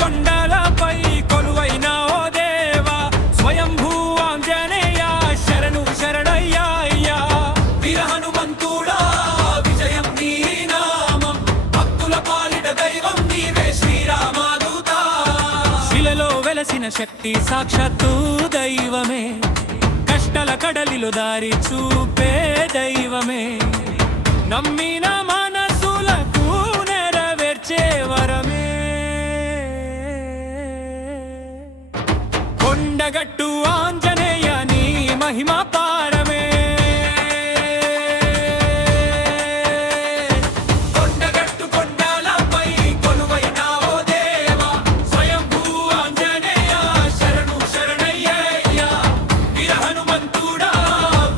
కొండలపై కొలువైన ఓ దేవా స్వయంభూ ఆంజనేయ శరణు శరణయ్యా వీర హనుమంతుడా విజయం నీ నామం భక్తుల పాలిట దైవం నీవే శ్రీరామదూత శిలలో వెలసిన శక్తి సాక్షాత్తు దైవమే కష్టల కడలిలో దారి చూపే దైవమే నమ్మిన మనసులకు నెరవేర్చే వరమే కొండగట్టు ఆంజనేయ నీ మహిమ పారమే కొండగట్టు కొండలపై కొలువైన ఓ దేవా స్వయంభూ ఆంజనేయ శరణు శరణయ్యా వీర హనుమంతుడా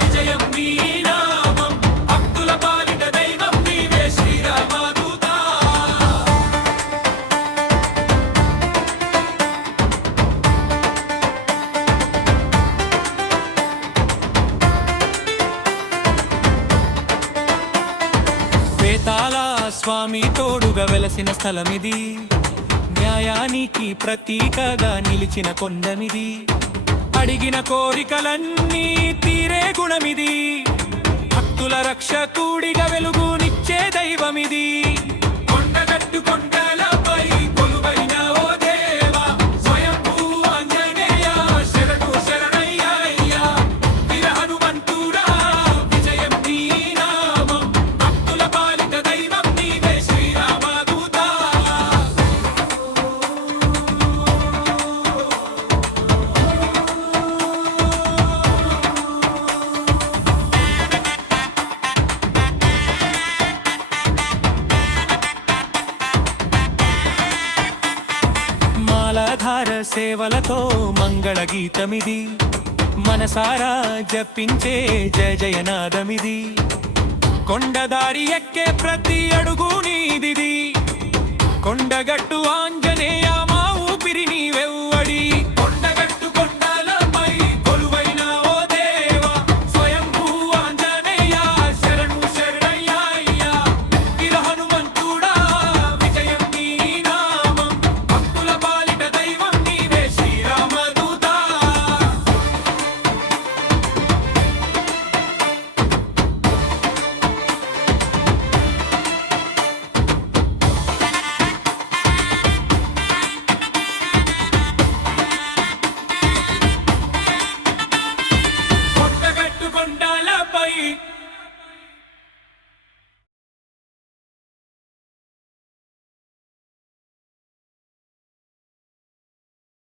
విజయం నీ నామం భక్తుల పాలిట దైవం నీవే శ్రీరామదూత వేతాళ స్వామి తోడుగా వెలసిన స్థలమిది న్యాయానికి ప్రతీకగా నిలిచిన కొండమిది అడిగిన కోరికలన్నీ తీరే గుణమిది భక్తుల రక్షకుడిగా వెలుగునిచ్చే దైవమిది కొండగట్టు కొండలపై కొలువైన ఓ దేవా స్వయంభూ ఆంజనేయ శరణు శరణయ్యా వీర హనుమంతుడా విజయం నీ నామం భక్తుల పాలిట దైవం నీవే శ్రీరామదూత మాలధార సేవలతో మంగళ గీతమిది మనసారా జపించే జయ జయనాదమిది కొండదారి ఎక్కే ప్రతి అడుగు నీదిది కొండగట్టు ఆంజనేయ మా ఊపిరి నీవెవ్వడి కొండగట్టు కొండలపై కొలువైన ఓ దేవా స్వయంభూ ఆంజనేయ శరణు శరణయ్యా వీర హనుమంతుడా విజయం నీ నామం భక్తుల పాలిట దైవం నీవే శ్రీరామదూత కొండగట్టు కొండలపై